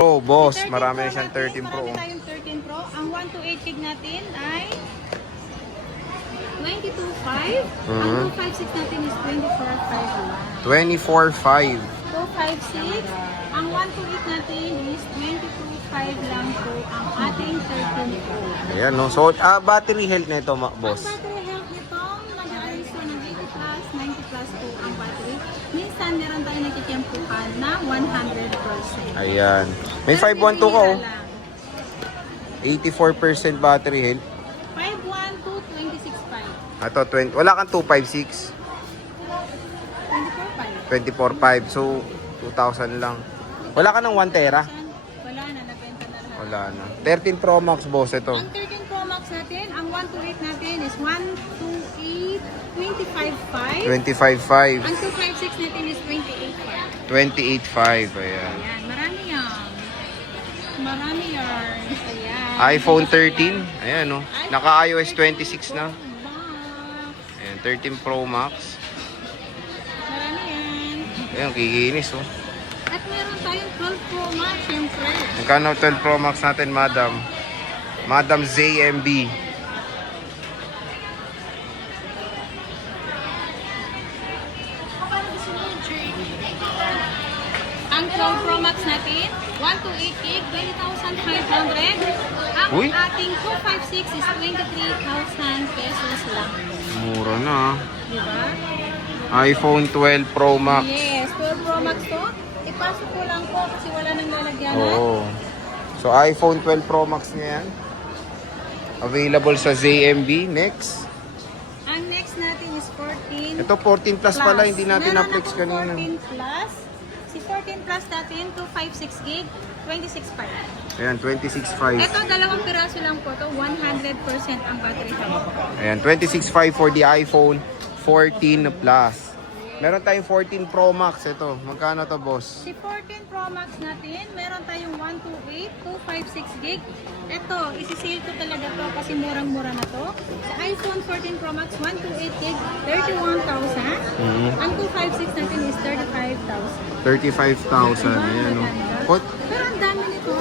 Pro, boss. Yung 13 Marami na Pro siyang natin, 13 Pro. Marami tayong 13 Pro. Ang 128 gig natin ay 92.5. Ang 256 natin is 24.5 lang. 24.5. 256. Ang 128 natin is 22.5 lang po ang ating 13 Pro. Ayan, no? So, battery health na ito, boss. Ang battery health nitong mag-aaliso ng 80 plus, 90 plus po ang battery. Minsan meron tayo nagkikyempuhan na 100%. Ayan. May 512 ka, oh. 84% battery health. 512, 26.5. Ito, 20. Wala kang 256. 24.5. 24.5. So, 2,000 lang. Wala ka ng 1 tera? Wala na, nabenta na lahat. Wala na. 13 Pro Max, boss, ito. Ang 13 Pro Max natin, ang 128 natin is 128, 25.5. 25.5. Ang 256 natin is 28.5. 28.5. Ayan. Ayan, marami yan. Marami yan. Ayan. iPhone 13. Ayan, no? Naka iOS 26 na. Ayan, 13 Pro Max. Marami yan. Ayan, kikinis, oh. At meron tayong 12 Pro Max, syempre. Magkano 12 Pro Max natin, madam? Madam ZMB. Ang 12 Pro Max natin, 128 gig, 20,500. Ang Uy. ating 256 is 23,000 pesos lang. Mura na, ah. Diba? iPhone 12 Pro Max. Yes, 12 Pro Max to. Ipasok ko lang po kasi wala nang lalagyan. Oo. So, iPhone 12 Pro Max niya yan. Available sa ZMB. Next. Ang next natin is 14 Ito, 14 plus pala. Hindi natin Meron na-flex akong kanina. 14 plus. Si 14 plus natin, 256 gig, 26.5. Ayan, 26.5. Ito, dalawang piraso lang po to 100% ang battery health. Ayan, 26.5 for the iPhone 14 Plus. Meron tayong 14 Pro Max. Ito, magkano to, boss? Si 14 Pro Max natin, meron tayong 128, 256 gig. Ito, isi-sale ko talaga to kasi murang-mura na to. Sa iPhone 14 Pro Max, 128 gig, 31,000. Ang 256 natin is 35,000. 35,000. Ayan, no? What? Pero ang dami nito.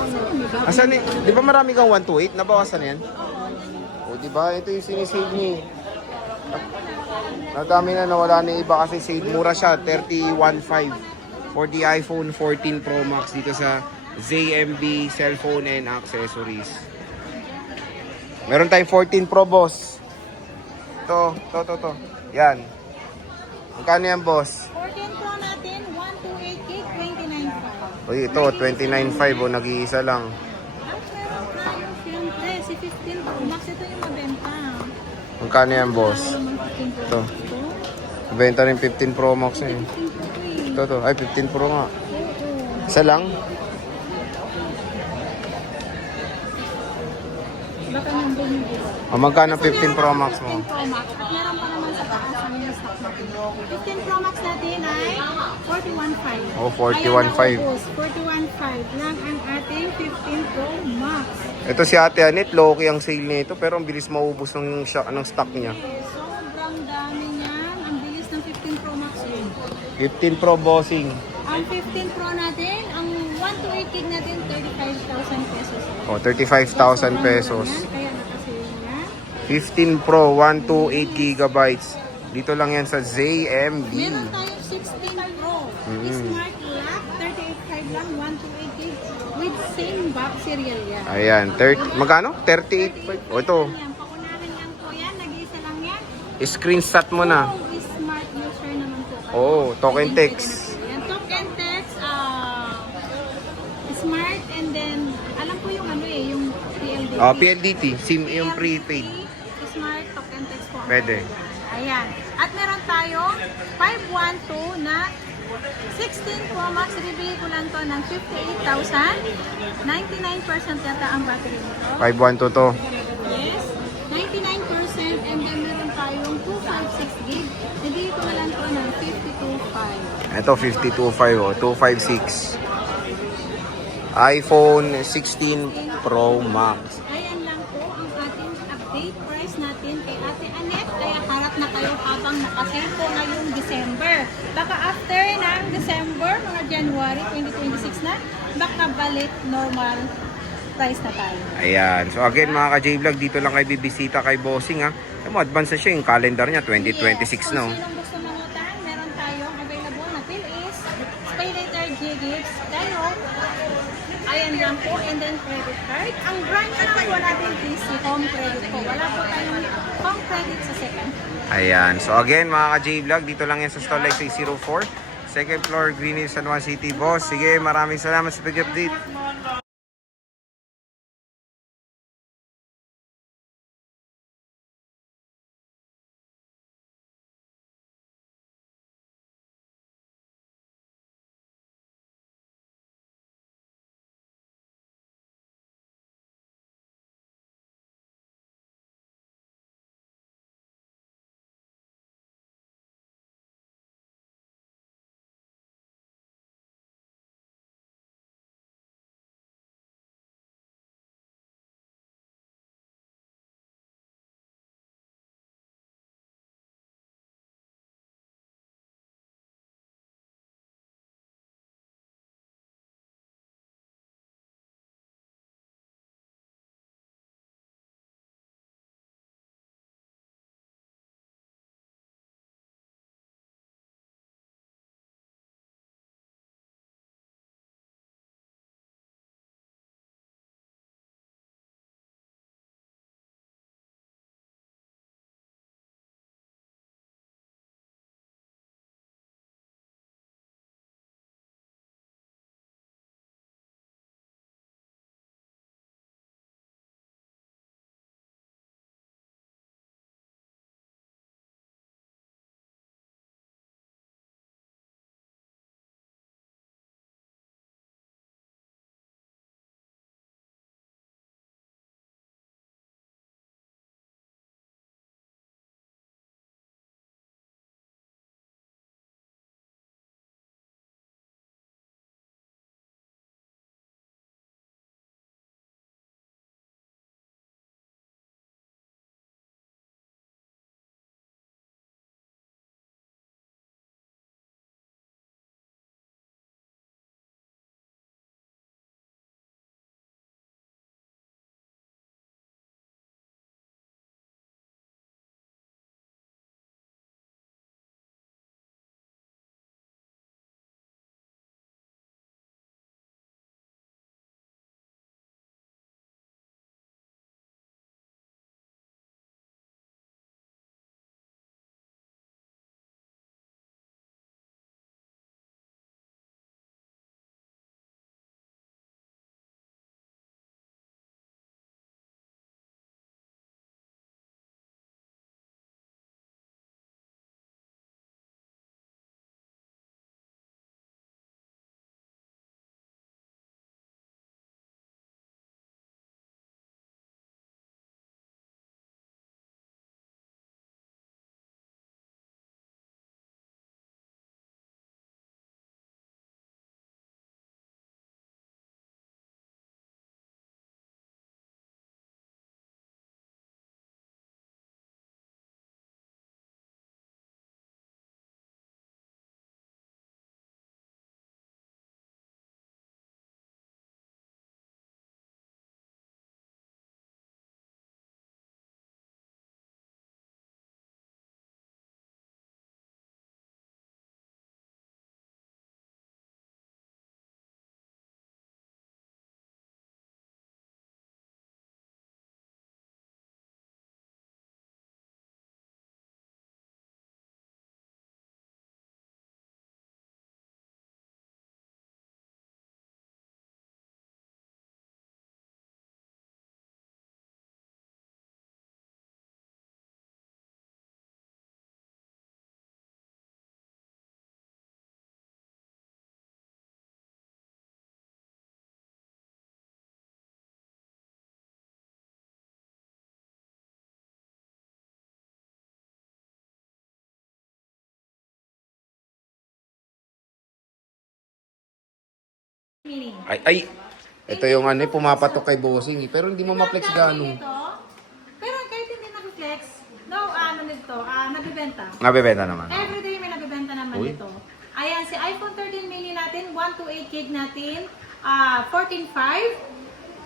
Asan eh? Di ba marami kang 128? Nabawasan na yan? O, di ba? Ito yung sinisave niya. Nadami na nawala na iba kasi sale. Mura siya, 31,500 for the iPhone 14 Pro Max dito sa ZMB Cellphone and Accessories. Meron tayong 14 Pro, boss. To. Yan. Magkano yan, boss? 14 Pro natin, 128 gig, 29,500. Uy, ito, 29,500 o, nag-iisa lang. Ang meron tayo, siyempre, si 15 Pro Max, ito yung mabenta. Magkano yan, boss? Ano naman 15 Pro Ito. Max ito? Benta rin 15 Pro Max eh. 15 Pro eh. Ito. Ay, 15 Pro nga. Oo. Isa lang? Baka nandun yung iba. Magkano 15 Pro Max mo? 15 Pro Max. At meron pa naman sa taas ang yung stock natin. 15 Pro Max natin ay 41.5. Oh, 41.5. 41.5 lang ang ating 15 Pro Max. Ito si Ate Anet, low-key ang sale nito pero ang bilis maubos ng stock niya. Sobrang dami niyan. Ang bilis ng 15 Pro Max yun. 15 Pro bossing. Ang 15 Pro natin, ang 128 gig natin, 35,000 pesos. Oh, 35,000 pesos. Kaya nakasale niya. 15 Pro, 128 gigabytes. Dito lang yan sa ZMB. Meron tayong 16 Pro. Smart lock, 38.5 lang, 128 gig. With same box serial yan. Ayan, magkano? 38. Oh, ito. Yan, paunahan lang po yan. Nag-iisa lang yan. Screenshot mo na. Kung smart user naman po kayo. Oh, token pwede text. na po yan. Token text, smart, and then, alam ko yung ano eh, yung PLDT. PLDT, SIM yung prepaid. Smart token text po. Pwede. Ayan. At meron tayo 512 na 16 Pro Max. Bibili ko lang to ng 58,000. 99% yata ang battery nito. 512 to. Yes. 99%. And then meron tayong 256 gig. Bibili ko na lang to ng 52,500. Ito 52.5 oh, 256. iPhone 16 Pro Max. Ayan lang po ang ating update price natin kay Ate Anet. Kaya harap na kayo habang nakasale po ngayong December. Baka after ng December, mga January 2026 na, makabalik normal price na tayo. Ayan. So again mga ka-J-Vlog, dito lang kayo bibisita kay Bossing ha. Alam mo, advance na siya yung calendar niya, 2026 no. Kung sinong gusto mangutang, meron tayong available na PhilAce, SpayLater, GGigs, tayo. Ayan lang po, and then credit card. Ang branch lang po natin is si Home Credit po. Wala po tayong Home Credit sa second. Ayan. So again mga ka-J-Vlog, dito lang yan sa Stall Life 604. Second floor, Green Hills, San Juan City. Boss, sige, maraming salamat sa pag-update. Ay, ito yung ano, pumapatok kay Bossing eh. Pero hindi mo ma-flex gaano. Pero kahit hindi na-flex, no, nito, nabibenta. Nabibenta naman. Everyday may nabibenta naman Uy. ito. Ayan, si iPhone 13 mini natin, 128 gig natin. 14,500.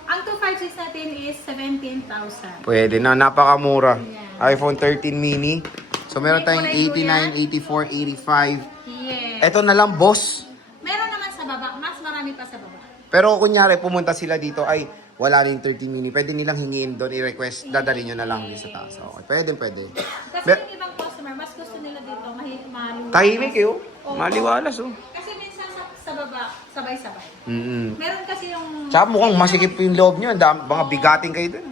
Ang 256 natin is 17,000. Pwede na, napakamura. Ayan. iPhone 13 mini. So meron tayong May kulay 89, 84, 85. Yes. Ito na lang, boss. Meron naman sa baba. Mas marami pa sa baba. Pero kunyari, pumunta sila dito, ay, wala rin 13 mini. Pwede nilang hingiin doon, i-request, dadalhin nyo na lang din sa taas. Okay, pwede, pwede. Kasi Mer- yung ibang customer, mas gusto nila dito maliwalas. Tahimik yun. Oo. Maliwalas, oh. Kasi minsan sa baba, sabay-sabay. Mm-mm. Meron kasi yung... Tsaka mukhang masikip yung loob nyo. Mga bigating kayo dun.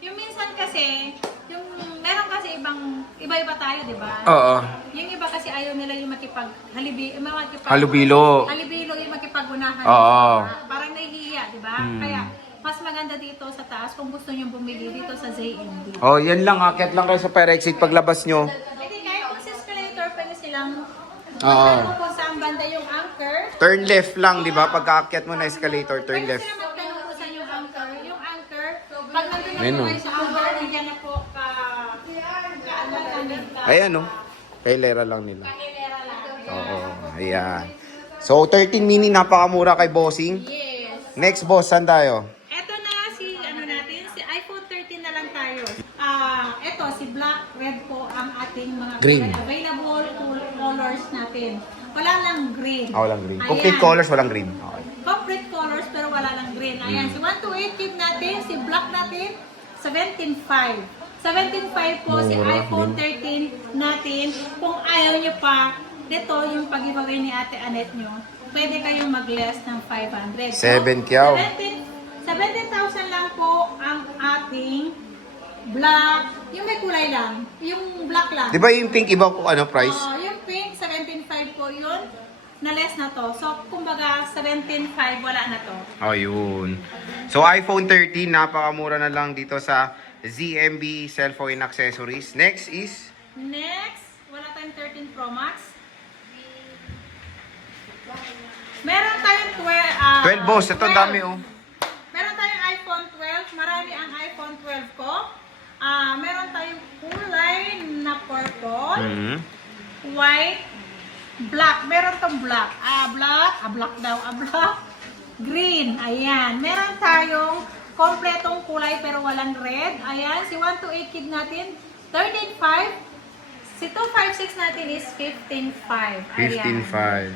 Yung minsan kasi, yung meron kasi iba-iba tayo, di ba? Oo. Yung iba kasi ayaw nila yung Halubilo. halibilo yung makipag-unahan. Oo. Parang nahihiya, di ba? Kaya, mas maganda dito sa taas kung gusto nyo bumili dito sa ZMB. Oh, yan lang. Akyat lang kayo sa fire exit paglabas nyo. Hindi, kahit kung sa escalator, pwede silang Oo. ano kung saan banda yung anchor. Turn left lang, di ba? Pagka-akyat mo na escalator, turn Pwede left. sila magtanong kung saan yung anchor. Yung anchor, pag nandun na Ayun, po oh. kayo sa anchor, nandiyan na po Ayan, oh. Kailera lang nila. kahilera lang. Oo, ayan. So, 13 mini, napakamura kay Bossing. Yes. Next, boss, saan tayo? Eto na si si iPhone 13 na lang tayo. Eto si black, red po ang ating mga Green. available colors natin. Wala lang green. Walang green. Ayan. Complete colors, walang green. Okay. Complete colors pero wala lang green. Ayan, si 128 gig natin, si black natin 17.5. 17.5 po si Mura iPhone 13 natin. Kung ayaw nyo pa, dito yung pag-giveaway ni Ate Annette nyo, pwede kayong mag-less ng 500. 7 kyaw. 17,000 lang po ang ating black. Yung may kulay lang. Yung black lang. Di ba yung pink iba ko ano price? Yung pink, 17.5 po yun. Na less na to. So, kumbaga, 17.5 wala na to. Ayun. So, iPhone 13, napakamura na lang dito sa ZMB Cellphone Accessories. Next is... Next, wala tayong 13 Pro Max. Meron tayong 12 boss, ito ang dami oh. Meron tayong iPhone 12. Marami ang iPhone 12 ko. Meron tayong kulay na purple, Mhm. white, black. Meron tong black. Black, green. Ayan. Meron tayong kompletong kulay pero walang red. Ayan. Si 128 kid natin, 13.5. Si 256 natin is 15.5. Ayan. 15.5.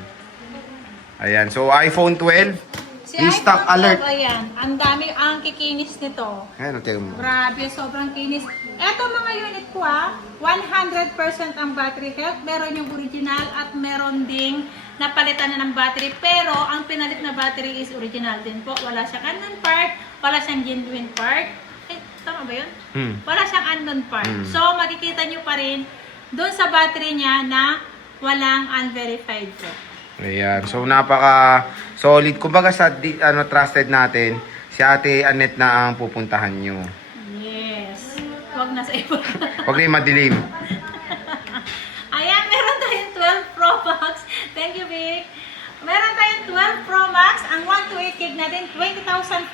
Ayan. So, iPhone 12. Si Restock iPhone 12, alert. ayan. Ang dami ang kikinis nito. Ayan, tingnan mo. Grabe, sobrang kinis. Eto mga unit ko 100% ang battery health. Meron yung original at meron ding napalitan na ng battery. Pero ang pinalit na battery is original din po. Wala siyang unknown part, wala siyang genuine part. Tama ba yun? Wala siyang unknown part. So makikita nyo pa rin doon sa battery niya na walang unverified po. Ayan. So, napaka solid. Kumbaga sa trusted natin, si Ate Annette na ang pupuntahan nyo. Yes. Huwag na sa iba. Huwag na yung madilim. Ayan, meron tayong 12 Pro Max. Thank you, Vic. Meron tayong 12 Pro Max. Ang 128 gig natin, 20,500.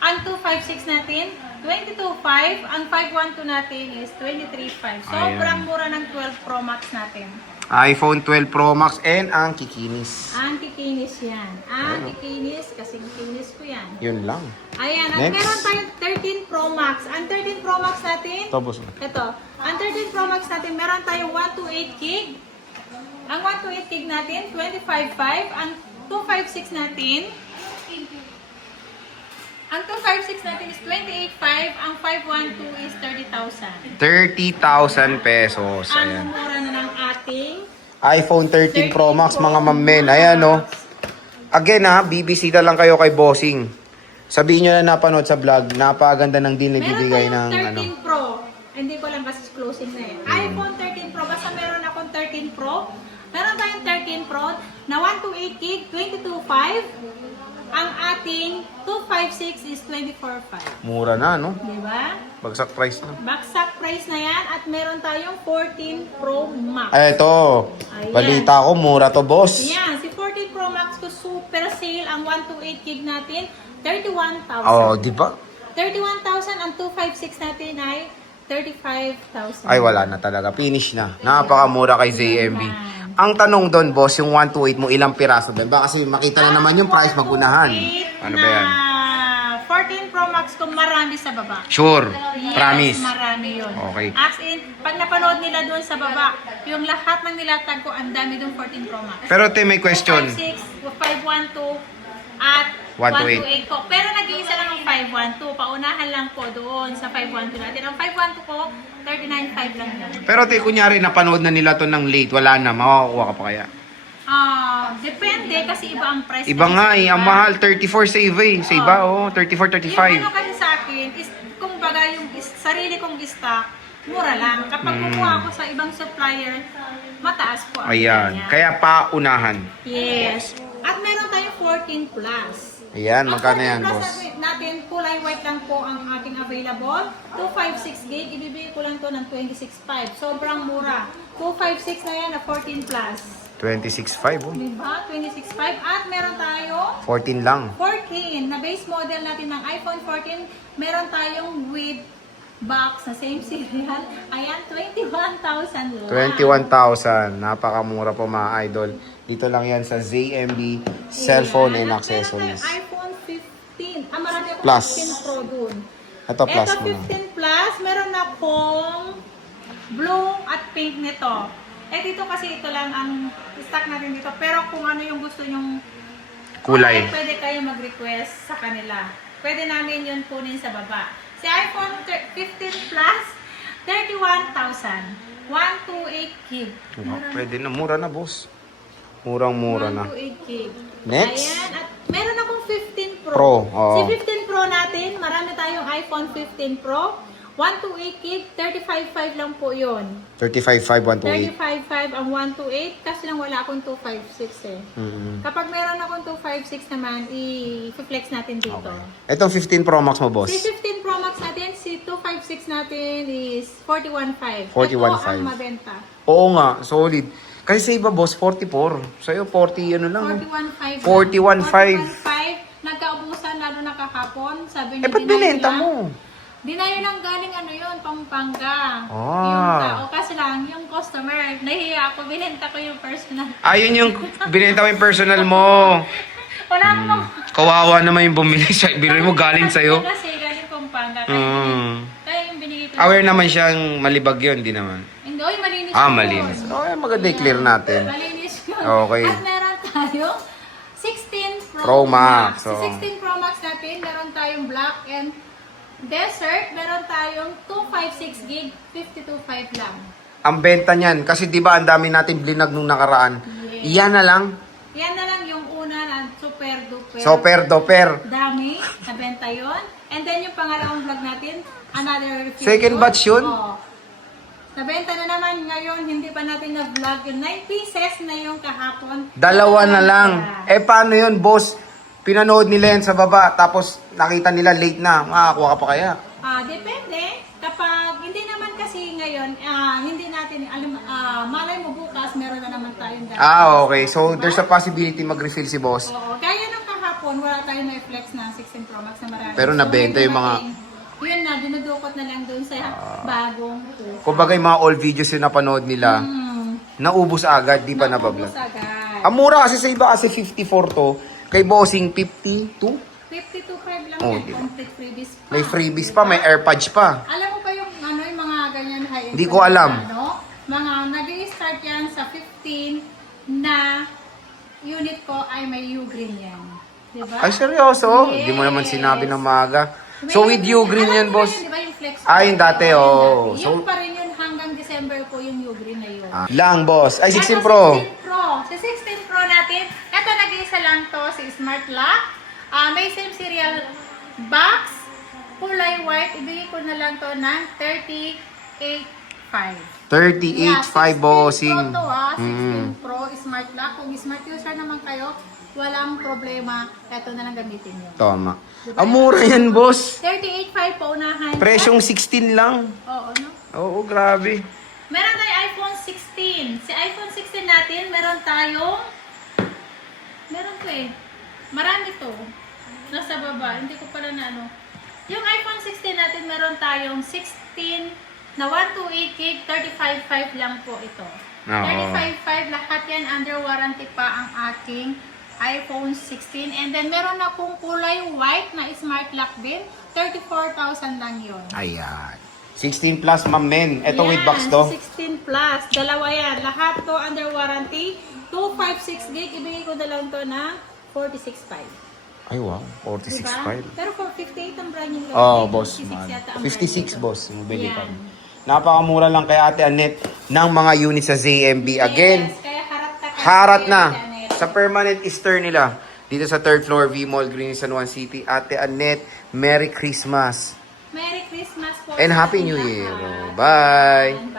Ang 256 natin, 22,500. Ang 512 natin is 23,500. Sobrang mura ng 12 Pro Max natin. iPhone 12 Pro Max and ang kikinis. Ang kikinis yan. Ang kikinis, kasing kinis ko yan. Yun lang. Ayan, at Next. meron tayong 13 Pro Max. Ang 13 Pro Max natin, Tapos. ito, ang 13 Pro Max natin, meron tayong 128 gig. Ang 128 gig natin, 25,500. Ang 256 natin, ang 256 natin is 28,500. Ang 512 is 30,000. 30,000 pesos. Ang Ayan. mura na ng ating iPhone 13 Pro Max, mga mammen. Ayan, no. Again, bibisita lang kayo kay Bossing. Sabihin nyo na napanood sa vlog, napaganda ng deal na meron bibigay tayong ng 13 Pro. Hindi ko lang kasi closing na iPhone 13 Pro. Basta meron akong 13 Pro. Meron tayong 13 Pro na 128 gig, 22,500. Ang ating 256 is 24,500. Mura na, no? Diba? Bagsak price na. Baksak price na yan at meron tayong 14 Pro Max. Ay, ito. Ayan. Balita ko, mura to, boss. Yan, si 14 Pro Max ko super sale. Ang 128 gig natin, 31,000. Oh, di ba? 31,000. Ang 256 natin ay 35,000. Ay, wala na talaga. Finish na. Napakamura kay ZMB. Ang tanong doon, boss, yung 128 mo, ilang piraso doon? Ba kasi makita na naman yung price magunahan. Ano ba yan? 14 Pro Max ko marami sa baba. Sure. Yes, Promise. marami yun. Okay. As in, pag napanood nila doon sa baba, yung lahat ng nilatag ko, ang dami doon 14 Pro Max. Pero te, may question. 256, 512, at 128 128 ko. Pero nag-iisa lang ang 512. Paunahan lang po doon sa 512 natin. Ang 512 ko, 39.5 lang yan. Pero te, kunyari napanood na nila to ng late, wala na, makakuha ka pa kaya? Depende kasi iba ang price. Iba kasi nga sa eh, iba. ang mahal, 34 sa iba eh. Sa iba, 34, Yung 35. ano kasi sa akin, is, kung baga yung sarili kong stock, mura lang. Kapag kumuha ako sa ibang supplier, mataas po ang Ayan, kanya. kaya paunahan. Yes. At meron tayong 14 plus. Ayan, Ang magkano 14 yan, plus boss? natin, kulay white lang po ang ating available. 256 gig, ibibigay ko lang to ng 26.5. Sobrang mura. 256 na yan na 14 plus. 26.5 oh. Diba? 26.5. At meron tayo 14 lang. 14 na base model natin ng iPhone 14. Meron tayong with box na same serial. Ayan, 21,000 lang. 21,000. Napakamura po mga idol. Dito lang yan sa ZMB Cellphone and Ayan. At Accessories. meron tayong iPhone 15. Marami akong Plus. 15 Pro dun. Ito plus Ito mo na. 15 Plus. Meron akong blue at pink nito. Dito kasi ito lang ang stock natin dito. Pero kung ano yung gusto nyong Kulay. pwede kayo mag-request sa kanila. Pwede namin yun kunin sa baba. Si iPhone 15 Plus, 31,000. 128 gig. Pwede na, mura na boss. Murang-mura na. 128 gig. Next. Ayan. At meron akong 15 Pro. Pro, oo. Si 15 Pro natin, marami tayong iPhone 15 Pro. 128 gig, 35.5 lang po yun. 35,500, 128. 35.5 ang 128 kasi lang wala akong 256 eh. Kapag meron akong 256 naman, i-flex natin dito. Itong 15 Pro Max mo, boss. Si 15 Pro Max natin, si 256 natin is 41.5. 41.5. Ito ang mabenta. Oo nga, solid. Kasi sa iba, boss, 44. Sa'yo, 40, ano lang. 41.5. 41.5. 41.5. Nagkaubusan lalo na kahapon. Sabi niya, Eh, ba't binenta mo? Dinayo lang galing ano yun, Pampanga. Ah. Yung tao. Kasi lang, yung customer, nahihiya ako, binenta ko yung personal. Ayun yung binenta mo yung personal mo. Wala akong Kawawa naman yung bumili sa bili mo galing sa'yo. Kasi galing Pampanga. Kaya yung binigay ko. Aware naman siyang malibag yun, di naman. Hindi, oy, malinis Ah, yun. malinis. Okay, maganda i-clear natin. Malinis yun. Okay. At meron tayong 16 Pro, Pro Max, Sa oh. 16 Pro Max natin, meron tayong black and desert. Meron tayong 256 gig, 52.5 lang. Ang benta niyan, kasi di ba ang dami natin blinag nung nakaraan. Yes. Yan na lang. Yan na lang yung una na super duper. Super doper. Dami, nabenta yun. And then yung pangalawang vlog natin, another review. Second batch yun? Oo. Nabenta na naman ngayon, hindi pa natin na-vlog yung 9 pieces na yung kahapon. Dalawa na lang. Eh paano yun, boss? Pinanood nila yan sa baba, tapos nakita nila late na. Makakuha ka pa kaya? Depende. Kapag hindi naman kasi ngayon, hindi natin alam, malay mo bukas, meron na naman tayong dalawa. Okay. So, there's a possibility mag-refill si boss. Oo. Gaya ng kahapon, wala tayong may flex na 16 Pro Max na marami. Pero nabenta yung mga- Yun na, dinudukot na lang dun sa bagong kuha. Kumbaga yung mga old videos yung napanood nila, naubos agad, di pa nabablog. Naubos agad. Ang mura kasi sa iba kasi 54 to, kay bossing 52. 52.5 lang Oh, yan, di ba? complete freebies pa. May freebies pa, may AirPods pa. Alam mo ba yung ano yung mga ganyan high-end? Hindi ko alam. Ano? Mga nag-i-start yan sa 15 na unit ko ay may U-Green yan. Diba? Ay, seryoso? Hindi mo naman Yes. sinabi ng maaga. So, with you, green yan, boss. Alam mo ba yun, diba yung Flex? Ah, yung dati, Yung oh. dati. So- Yung pa rin yun hanggang December po yung U-Green na yun. Lang, boss. Ay, 16 Ito, Pro. 16 Pro. Sa 16 Pro natin, ito nag-iisa lang to, si Smart Lock. May same serial box, kulay white. Ibigay ko na lang to ng 38.5. 38.5 bossing. Pro to 16 Pro, Smart Lock. Kung smart user naman kayo, walang problema. Ito na lang gamitin nyo. Tama. Ang mura yan, boss. 38.5 pa unahan. Presyong 16 lang. Oo, no? Oo, grabe. Meron tayong iPhone 16. Si iPhone 16 natin, meron tayong... Meron to eh. Marami to. Nasa baba. Hindi ko pala na ano. Yung iPhone 16 natin, meron tayong 16 na 128 gig, 35.5 lang po ito. Oo. 35.5 lahat yan under warranty pa ang aking iPhone 16. And then meron akong kulay white na smart lock din. 34,000 lang yun. Ayan. 16 plus, ma'am men. Ito with Yan, box to. 16 plus. Dalawa yan. Lahat to under warranty. 256 gig. Ibigay ko na lang to na 46.5. Ay, wow. Diba? 46.5. Pero for 58 ang brand yung Oh, boss. 56 Man. yata ang 56, brand nito. boss. Mobili pa. Yan. Napakamura lang kay Ate Annette ng mga units sa ZMB. Again, Yes, kaya harat na Janet. sa permanent store nila. Dito sa 3rd floor, V-Mall, Green, San Juan City. Ate Annette, Merry Christmas. Merry Christmas po. And sa Happy ating New Year. lahat. Bye. Bye.